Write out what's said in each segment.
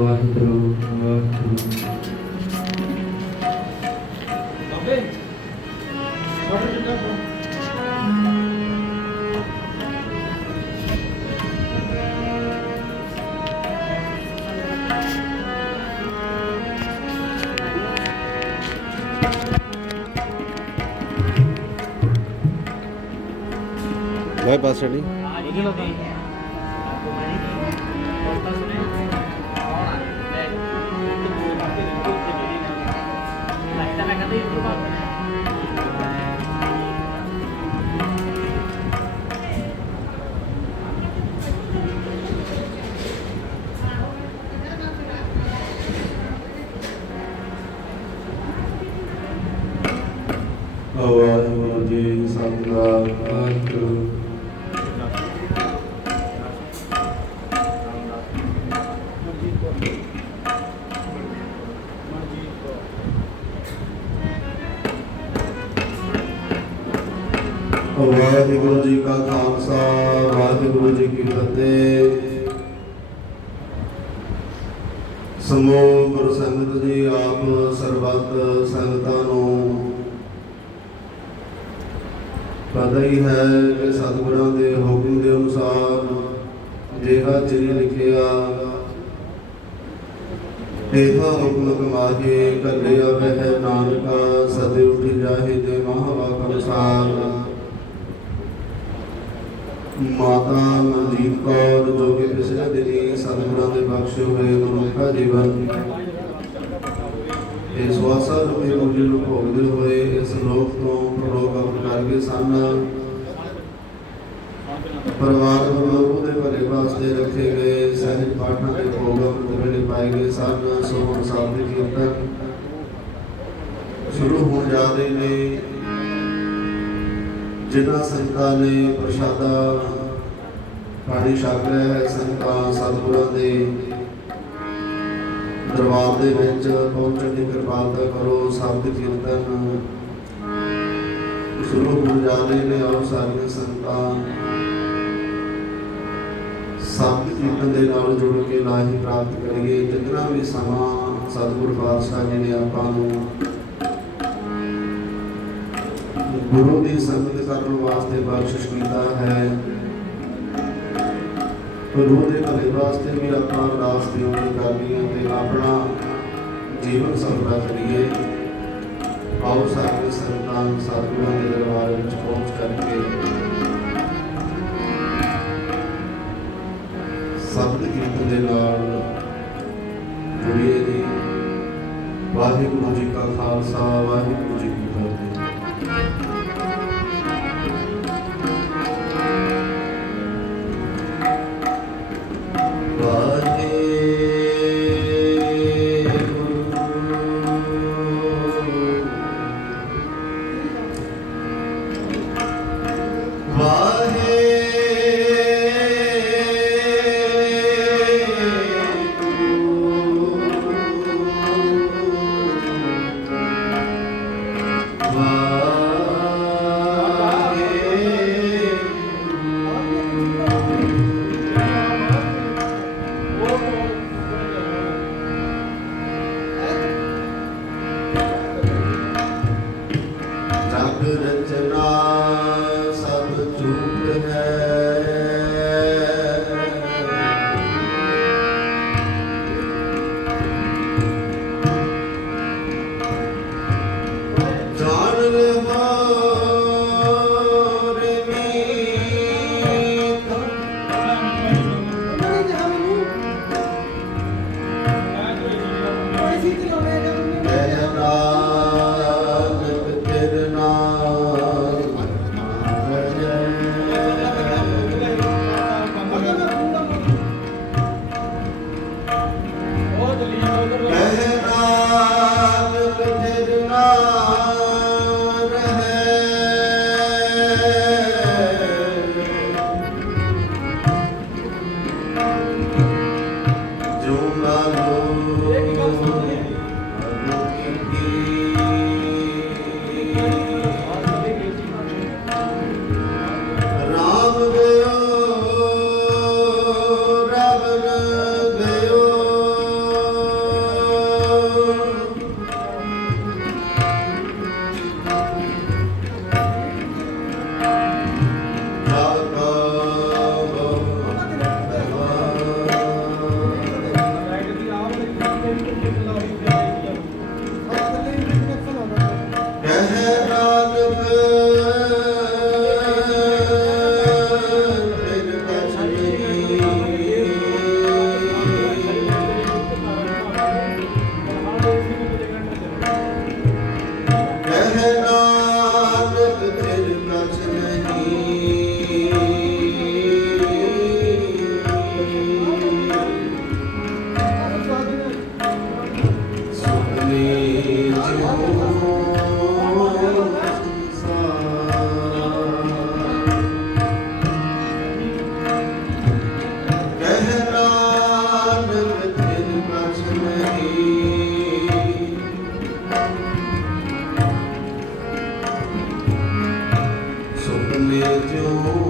ਵਾਹਿਗੁਰੂ ਵਾਹਿਗੁਰੂ ਬਾਬੇ ਛੋਟਾ ਜਿਹਾ ਬਾਈ ਪਾਸ ਰੈਡੀ ਵਾਹਿਗੁਰੂ ਜੀ ਕਾ ਖਾਲਸਾ, ਵਾਹਿਗੁਰੂ ਜੀ ਕੀ ਫਤਿਹ। ਸਮੂਹ ਗੁਰੂ ਸੰਗਤ ਜੀ, ਆਪ ਸਰਬੱਤ ਸੰਗਤਾਂ ਨੂੰ ਪਤਾ ਹੀ ਹੈ ਕਿ ਸਤਿਗੁਰਾਂ ਦੇ ਹੁਕਮ ਦੇ ਅਨੁਸਾਰ ਜਿਹੜਾ ਚਿਰ ਲਿਖਿਆ ਇਹੋ ਹੁਕਮ ਕਮਾਹੇ ਕੱਲਿਆ ਵਹਿ ਨਾਨਕਾ ਸਦੇ ਉੱਠ ਜਾਹੇ ਤੇ ਮਹਾਵਾਕ ਅਨੁਸਾਰ। ਮਾਤਾ ਮਨਦੀਪ ਕੌਰ, ਜੋ ਕਿ ਪਿਛਲੇ ਦਿਨੀ ਸਤਿਗੁਰਾਂ ਦੇ ਬਖਸ਼ੇ ਹੋਏ ਮਨੁੱਖਾ ਜੀਵਨ ਇਸ ਵਾਸਾ ਰੂਪੀ ਰੋਜੀ ਨੂੰ ਭੋਗਦੇ ਹੋਏ ਇਸ ਲੋਕ ਤੋਂ ਪ੍ਰਲੋਕ ਅਪਨ ਕਰਕੇ ਸਨ। ਪਰਿਵਾਰ ਵੱਲੋਂ ਉਹਦੇ ਭਲੇ ਵਾਸਤੇ ਰੱਖੇ ਗਏ ਸਹਿਜ ਪਾਠਾਂ ਦੇ ਪ੍ਰੋਗਰਾਮ ਜਿਹੜੇ ਪਾਏ ਗਏ ਸਨ। ਸੋ ਸਾਹਿਬ ਦੇ ਕੀਰਤਨ ਸ਼ੁਰੂ ਹੋਣ ਜਾ ਰਹੇ ਨੇ। ਜਿਨ੍ਹਾਂ ਸੰਗਤਾਂ ਨੇ ਪ੍ਰਸ਼ਾਦਾ ਪਾਣੀ ਛਕ ਲਿਆ ਹੈ ਸੰਤਾਂ ਸਤਿਗੁਰਾਂ ਦੇ ਦਰਬਾਰ ਦੇ ਵਿੱਚ ਪਹੁੰਚਣ ਦੀ ਕਿਰਪਾਲਤਾ ਕਰੋ ਸ਼ਬਦ ਕੀਰਤਨ ਸ਼ੁਰੂ ਹੋਣ ਜਾ ਨੇ, ਆਓ ਸਾਰੀਆਂ ਸੰਤਾਂ ਸ਼ਬਦ ਕੀਰਤਨ ਦੇ ਨਾਲ ਜੁੜ ਕੇ ਲਾਹੀ ਪ੍ਰਾਪਤ ਕਰੀਏ। ਜਿੰਨਾ ਵੀ ਸਮਾਂ ਸਤਿਗੁਰ ਪਾਤਸ਼ਾਹ ਜੀ ਨੇ ਆਪਾਂ ਨੂੰ ਗੁਰੂ ਦੀ ਸੰਗਤ ਕਰਨ ਵਾਸਤੇ ਬਖਸ਼ਿਸ਼ ਕੀਤਾ ਹੈ ਗੁਰੂ ਦੇ ਭਲੇ ਵਾਸਤੇ ਵੀ ਆਪਾਂ ਅਰਦਾਸ ਦਿਉਂ ਕਰਨੀ ਹੈ ਤੇ ਆਪਣਾ ਜੀਵਨ ਸਫਲਾ ਕਰੀਏ। ਆਓ ਸਾਰੇ ਸੰਤਾਨ ਸਤਿਗੁਰਾਂ ਦੇ ਦਰਬਾਰ ਵਿੱਚ ਪਹੁੰਚ ਕਰਕੇ ਸ਼ਬਦ ਕੀਰਤਨ ਦੇ ਨਾਲ ਜੁੜੀਏ ਜੀ। ਵਾਹਿਗੁਰੂ ਜੀ ਕਾ Khalsa, Waheguru ji do.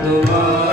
the world.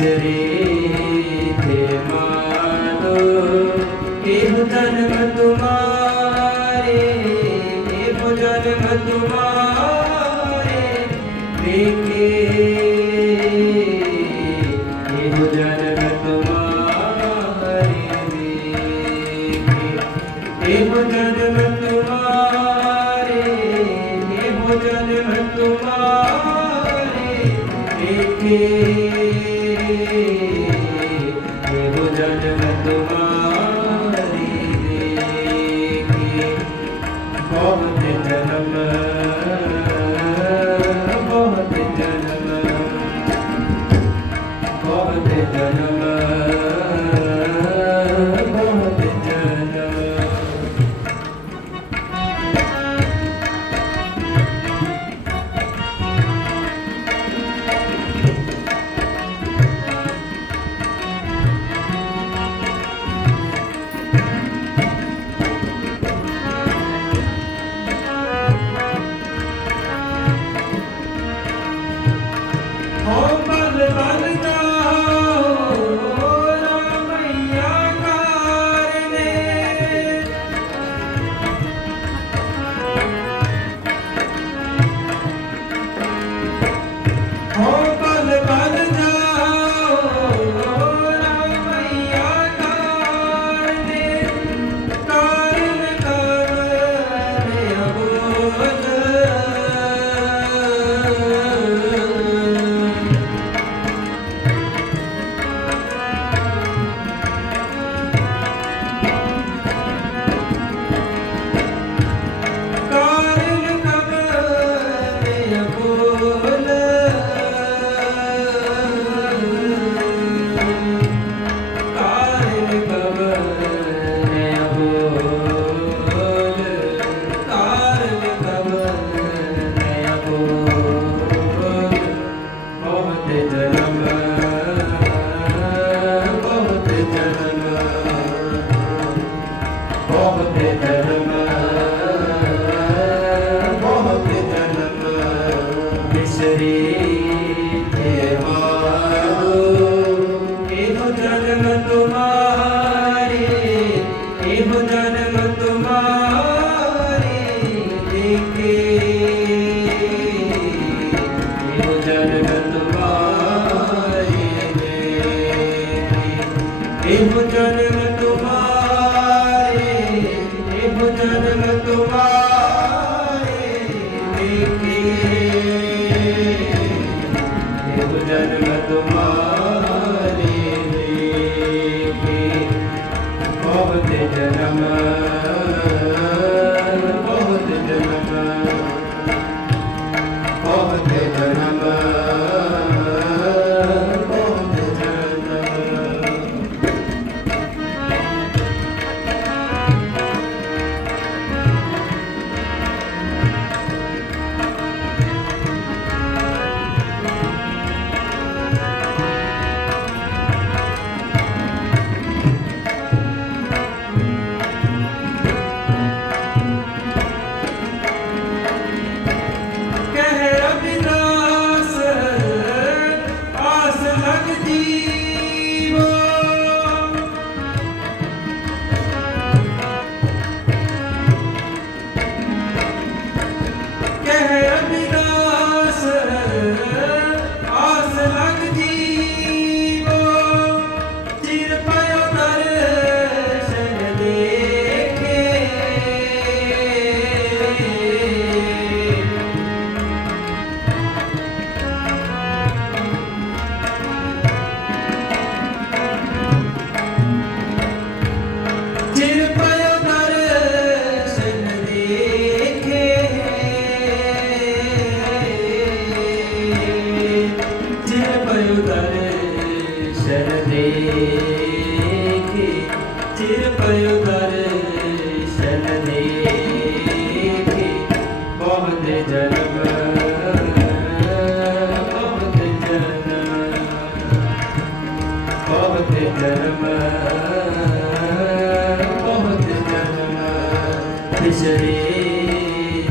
City. रे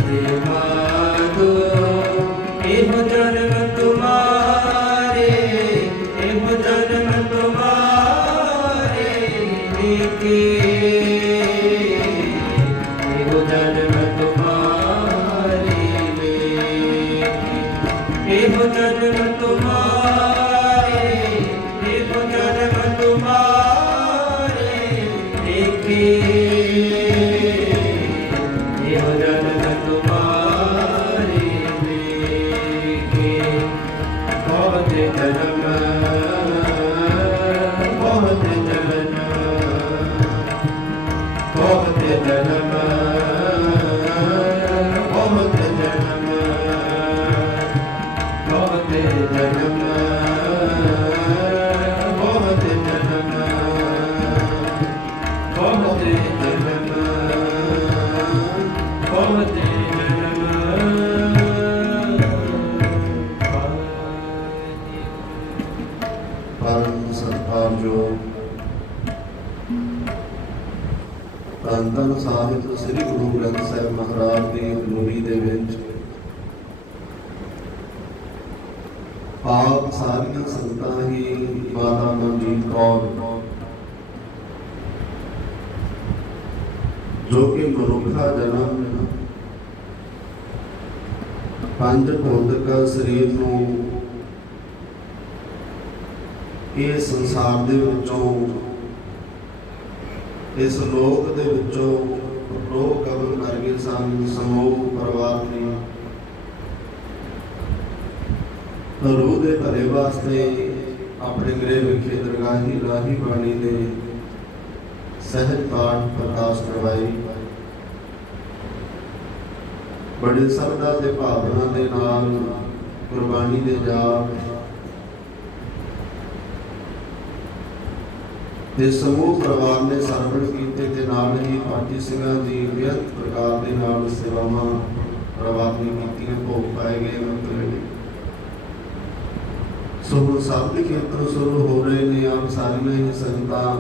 ਦੇਵਾ ਤੋ ਇਹੋ ਜਨਮ ਗ੍ਰੰਥ ਸਾਹਿਬ ਮਹਾਰਾਜ ਦੀ ਹਜ਼ੂਰੀ ਦੇ ਵਿੱਚ ਆਪ ਸਾਰੀਆਂ ਸੰਗਤਾਂ ਹੀ ਮਾਤਾ ਮਨਜੀਤ ਕੌਰ ਜੋ ਕਿ ਮਨੁੱਖਾ ਜਨਮ ਪੰਜ ਭੌਤਿਕ ਸਰੀਰ ਨੂੰ ਇਹ ਸੰਸਾਰ ਦੇ ਵਿੱਚੋਂ, ਇਸ ਲੋਕ ਦੇ ਵਿੱਚੋਂ ਲੋਕ ਕਬਲ ਕਰ ਗਏ ਸਨ ਸਮੂਹ ਪਰਿਵਾਰ ਨੇ ਰੂਹ ਦੇ ਭਲੇ ਵਾਸਤੇ ਆਪਣੇ ਗ੍ਰਹਿ ਵਿਖੇ ਦਰਗਾਹੀ ਰਾਹੀ ਬਾਣੀ ਦੇ ਸਹਿਜ ਪਾਠ ਪ੍ਰਕਾਸ਼ ਕਰਵਾਈ। ਬੜੇ ਸਰਦਾ ਤੇ ਭਾਵਨਾ ਦੇ ਨਾਲ ਕੁਰਬਾਨੀ ਦੇ ਜਾਪ ਤੇ ਸਮੂਹ ਪਰਿਵਾਰ ਨੇ ਸਰਵਣ ਕੀਤੇ ਤੇ ਨਾਲ ਹੀ ਪਾਠੀ ਸਿੰਘਾਂ ਦੀ ਬੇਅੰਤ ਪ੍ਰਕਾਰ ਦੇ ਨਾਲ ਸੇਵਾਵਾਂ ਪਰਿਵਾਰ ਨੇ ਕੀਤੀਆਂ, ਭੋਗ ਪਾਏ ਗਏ ਮਤਲਬ ਸੋ ਹੁਣ ਸਭ ਦੇ ਕੀਰਤਨ ਸ਼ੁਰੂ ਹੋ ਰਹੇ ਨੇ, ਆਪ ਸਾਰੀਆਂ ਹੀ ਸੰਗਤਾਂ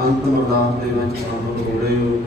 ਅੰਤਮ ਅਰਦਾਸ ਦੇ ਵਿੱਚ ਸ਼ਾਮਲ ਹੋ ਰਹੇ ਹੋ